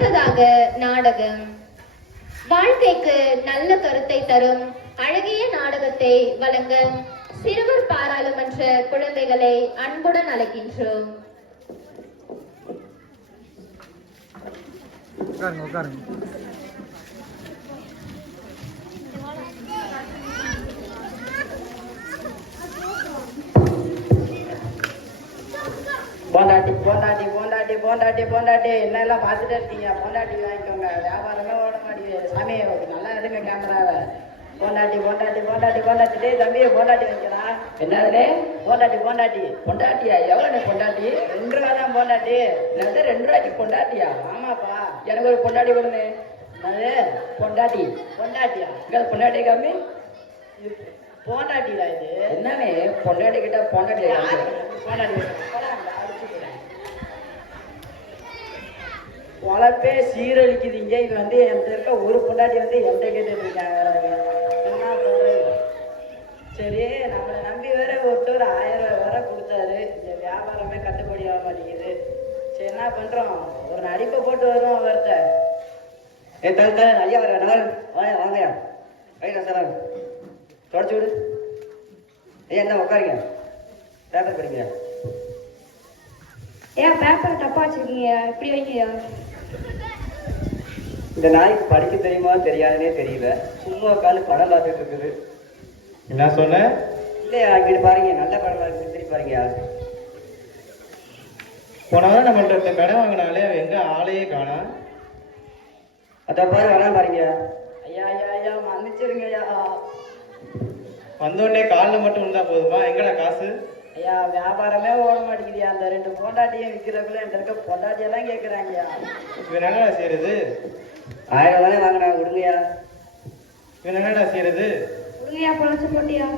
அடுத்ததாக நாடகம். வாழ்க்கைக்கு நல்ல கருத்தை தரும் அழகிய நாடகத்தை வழங்க சிறுவர் பாராளுமன்ற குழந்தைகளை அன்புடன் அழைக்கின்றோம். போண்டாட்டி போண்டாட்டி போண்டாட்டி போண்டாட்டி போண்டாட்டி என்னெல்லாம் பார்த்துட்டே இருக்கீங்க? போண்டாட்டி வாங்கிக்கோங்க. வியாபாரமே ஓட மாட்டேங்குது சாமி. நல்லா இருங்க கேமராவை. போண்டாட்டி போண்டாட்டி போண்டாட்டி போண்டாட்டி டே தம்பியை போண்டாட்டி வைக்கிறா. என்னதுலே போண்டாட்டி போண்டாட்டி பொண்டாட்டியா? எவ்வளோ பொண்டாட்டி? 2 ரூபா தான் பொண்டாட்டி. என்னது 2 ரூபாய்க்கு பொண்டாட்டியா? ஆமாப்பா, எனக்கு ஒரு பொண்டாட்டி கொடுங்க. என்னது பொண்டாட்டி? பொண்டாட்டியா? இங்கே பொண்டாட்டி கம்மி பொண்டாட்டிடா இது. என்னன்னு பொண்டாட்டி கிட்ட பொண்டாட்டி பொண்டாட்டி உழப்பே சீரழிக்குதுங்க. இது வந்து என் இருக்க ஒரு பொண்டாட்டி வந்து எந்த கேட்டுட்டு இருக்காங்க. என்ன பண்றது? சரி, நம்மளை நம்பி வேற ஒருத்தர் 1000 ரூபாய் வேற கொடுத்தாரு. இந்த வியாபாரமே கட்டுப்படி ஆக மாட்டேங்குது. சரி, என்ன பண்றோம்? ஒரு நடிப்பை போட்டு வருவோம் அவர்கிட்ட. ஐயா வர வாங்கயா ரைட்டா சார் தொடச்சு விடு. ஐயா என்ன உட்காருங்க, பேப்பர் படிங்க. ஏன் பேப்பர் தப்பா வச்சிருக்கீங்க? இப்படி வைங்கயா. இந்த நாய்க்கு படிக்க தெரியுமா தெரியாதுன்னே தெரியல. சும்மா காலு படம் பார்த்துட்டு இருக்குது. என்ன சொன்ன? இல்லையா, இங்கிட்டு பாருங்க, நல்ல படமா இருக்கு, திருப்பி பாருங்க. போனதான் நம்மள்ட்ட கடன் வாங்கினாலே எங்க ஆளையே காணா. அத பாரு வரா பாருங்க. ஐயா ஐயா ஐயா மன்னிச்சிருங்க ஐயா. வந்தோடனே காலில் மட்டும் இருந்தா போதுமா? எங்கடா காசு? ஐயா வியாபாரமே ஓட மாட்டேங்குதுயா. அந்த 2 பொண்டாட்டியும் விற்கிறதுக்குள்ள என்கிட்ட இருக்க பொண்டாட்டியெல்லாம் கேட்குறாங்கய்யா. இவன் என்னடா செய்யறது? 1000 தானே வாங்கினாங்க, விடுங்கய்யா. இவன் என்னடா செய்யறது? விடுங்கயா, பொழைச்சு போட்டியா.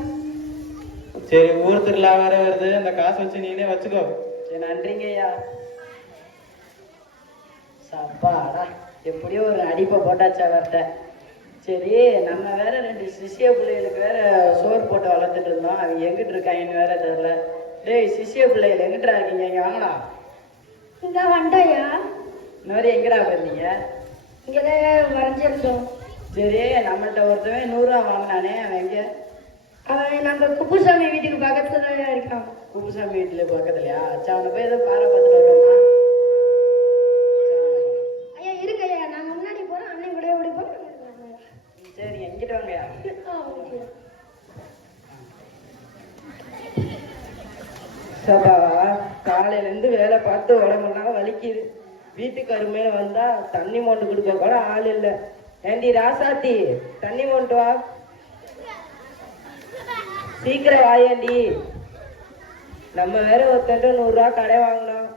சரி, ஊர் திருவிழா வேற வருது, அந்த காசு வச்சு நீனே வச்சுக்கோ. சரி, நன்றிங்க ஐயா. சப்பாடா, எப்படியோ ஒரு அடிப்பை போட்டாச்சா வரட்ட. சரி, நம்ம வேற 2 சிஷிய பிள்ளைகளுக்கு வேற சோறு போட்டு வளர்த்துட்டு இருந்தோம். அவங்க எங்கிட்டு இருக்காங்கன்னு வேற தெரியல. டேய் சிஷிய பிள்ளைகள் எங்கிட்டா இருக்கீங்க? இங்க வாங்கடா. இங்க வந்தாயா? இந்த மாதிரி எங்கடா போயிருந்தீங்க? இங்கதான் வரைஞ்சிருந்தோம். சரி, நம்மள்ட்ட ஒருத்தவன் 100 ரூபா வாங்கினானே, அவன் எங்க? அவன் நம்ம குப்புசாமி வீட்டுக்கு பக்கத்துல இருக்கான். குப்புசாமி வீட்டுல பக்கத்துலயா? அச்சா, அவனை போய் ஏதோ பாறை பார்த்துட்டு வருவோமா? ஐயா இருங்க ஐயா, நாங்க முன்னாடி போறோம், அண்ணன் கூட ஓடி போறோம். சரி, எங்கிட்ட வாங்கயா. சபா, காலையில இருந்து வேலை பார்த்து உடம்பெல்லாம் வலிக்குது. வீட்டுக்கு அருமையில வந்தா தண்ணி மொண்டு கொடுக்க கூட ஆள் இல்லை. ஏண்டி ராசாத்தி, தண்ணி மொண்டு வா, சீக்கிரம் வாயேண்டி. நம்ம வேற ஒருத்தன் 100 ரூபா கடை வாங்கினோம்,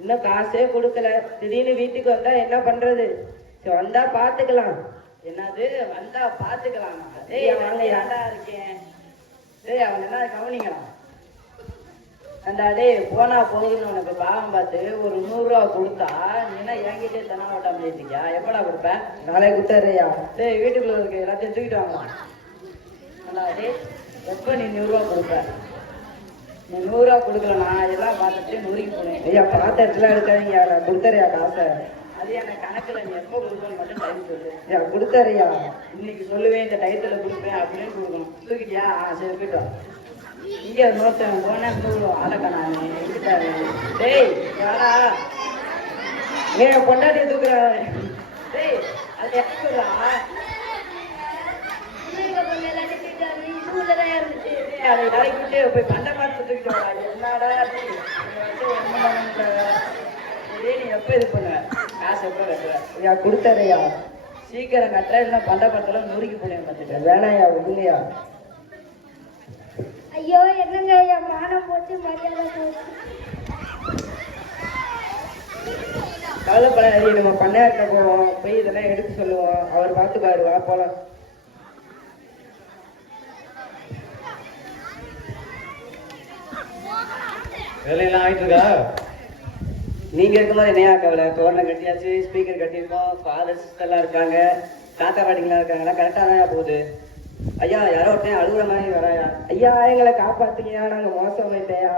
இன்னும் காசே கொடுக்கல. திடீர்னு வீட்டுக்கு வந்தா என்ன பண்றது? வந்தா பாத்துக்கலாம். என்னது வந்தா பாத்துக்கலாம்? டேய் வாங்க, ஏன்டா இருக்கேன்? டேய் அவன் என்ன கவனிக்கலாம். அந்த டேய் போனா போகுதுன்னு உனக்கு பாவம் பார்த்து ஒரு 100 ரூபா கொடுத்தா நீ என்ன என்கிட்டே தன ஓட்டாம இருக்கியா? எப்படா கொடுப்பேன்? நாளை கொடுத்தாருயா. டேய் வீட்டுக்குள்ள இருக்க எல்லாத்தையும் தூக்கிட்டு வாங்கலாம். நல்லா டே, எப்போ நீ 100 ரூபா கொடுப்ப? நீ 100 ரூபா கொடுக்கலண்ணா எல்லாம் பார்த்துட்டு நொறுக்கி போனேன். ஐயா பார்த்த இடத்துல எடுக்காதீங்க, நான் கொடுத்தாரியா காசை. அது எனக்கு கணக்கில் நீ எப்போ கொடுக்கணும் மட்டும் டைம் சொல்லு. ஐயா கொடுத்தாரியா, இன்னைக்கு சொல்லுவேன், இந்த டயத்தில் கொடுப்பேன் அப்படின்னு கொடுக்கணும். தூக்கிட்டியா? சரி போயிட்டோம். இங்கே நோட்டேன் போனேன், 100 ஆளக்கானே எடுத்துட்டாரு. டேய் யாரா ஏன் பொண்டாட்டியை தூக்குறாரு? டேய் அது எப்படா? அதை இறக்கிட்டு போய் பண்டை பார்த்து தூக்கிட்டு வரா. என்னடா நீ எப்போ இது பண்ண? காசு எப்போ கட்டுற? ஐயா கொடுத்தாரையா, சீக்கிரம் கட்டுற, இல்லைன்னா பண்டை பார்த்தாலும் நொறுக்கி போனேன் பார்த்துட்டேன். வேணாயா, விடுங்கய்யா. ஐயோ என்னங்க ஐயா, மானம் போச்சு, மரியாதை போச்சு. கவலைப்படாதீ, நம்ம பண்ணையாட்ட போவோம், போய் இதெல்லாம் எடுத்து சொல்லுவோம், அவர் பார்த்துப்பாரு. வா போலாம். வேலையெல்லாம் ஆயிட்டு இருக்கா? நீங்க இருக்கும்போது என்னையா கவலை? தோரணம் கட்டியாச்சு, ஸ்பீக்கர் கட்டியிருக்கோம், ஃபாதர் சிஸ்டர்லாம் இருக்காங்க, தாத்தா பாட்டிங்களாம் இருக்காங்களா, கரெக்டாக தான் போகுது. ஐயா யாரோ ஒருத்தன் அழுகுற மாதிரி வராயா? ஐயா எங்களை காப்பாத்துங்கயா, நாங்கள் மோசம் வைத்தையா.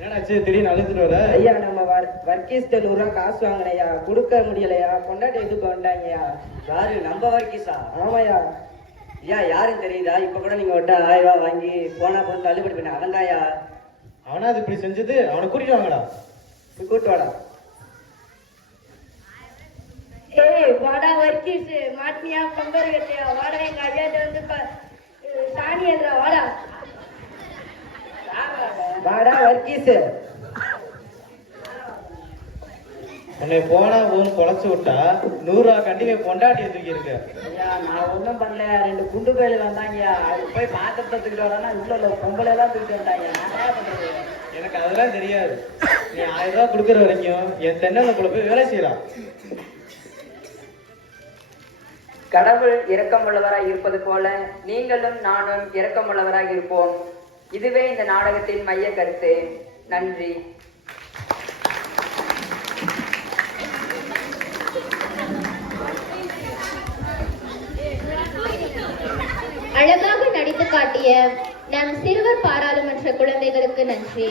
என்னடாச்சு திடீர்னு அழுத்துட்டு வர? ஐயா நம்ம வர்க்கீஸ்ட 100 ரூபா காசு வாங்கினையா, கொடுக்க முடியலையா, கொண்டாட்டி எதுக்கு வந்தாங்கய்யா? யாரு நம்ம வர்க்கீஸா? ஆமாய்யா. ஐயா யாருன்னு தெரியுதா? இப்ப கூட நீங்க விட்டா 1000 ரூபாய் வாங்கி போனா போது தள்ளுபடி பண்ண அவன்தாயா. அவனா அது இப்படி செஞ்சது? அவனை கூட்டிட்டு வாங்கடா. கூட்டு வாடா. ஏய் வாடா வர்க்கீஸ், மாட்டினியா பம்பர் கட்டியா? வாடா எங்க ஐயாட்ட வந்து சாணி எதுரா, வாடா. வாடா வர்க்கீஸ். உன்னை போனா போன்னு பொழைச்சு விட்டா 100 ரூபா கண்டிப்பா பொண்டாட்டியை தூக்கி இருக்க. ஐயா நான் ஒண்ணும் பண்ணல, 2 குண்டு கோயில் வந்தாங்கய்யா, அது போய் பாத்திரத்தை தூக்கிட்டு வரானா உள்ள பொம்பளை எல்லாம் தூக்கிட்டு வந்தாங்க. நான் என்ன பண்றது? எனக்கு அதெல்லாம் தெரியாது. நீ 1000 ரூபா கொடுக்குற வரைக்கும் என் தென்னங்குள்ள போய் வேலை செய்யறான். கடவுள் இரக்கமுள்ளவராய் இருப்பது போல நீங்களும் நானும் இரக்கமுள்ளவராய் இருப்போம். இதுவே இந்த நாடகத்தின் மைய கருத்து. நன்றி. அழகாக நடித்து காட்டிய நம் சிறுவர் பாராளுமன்ற குழந்தைகளுக்கு நன்றி.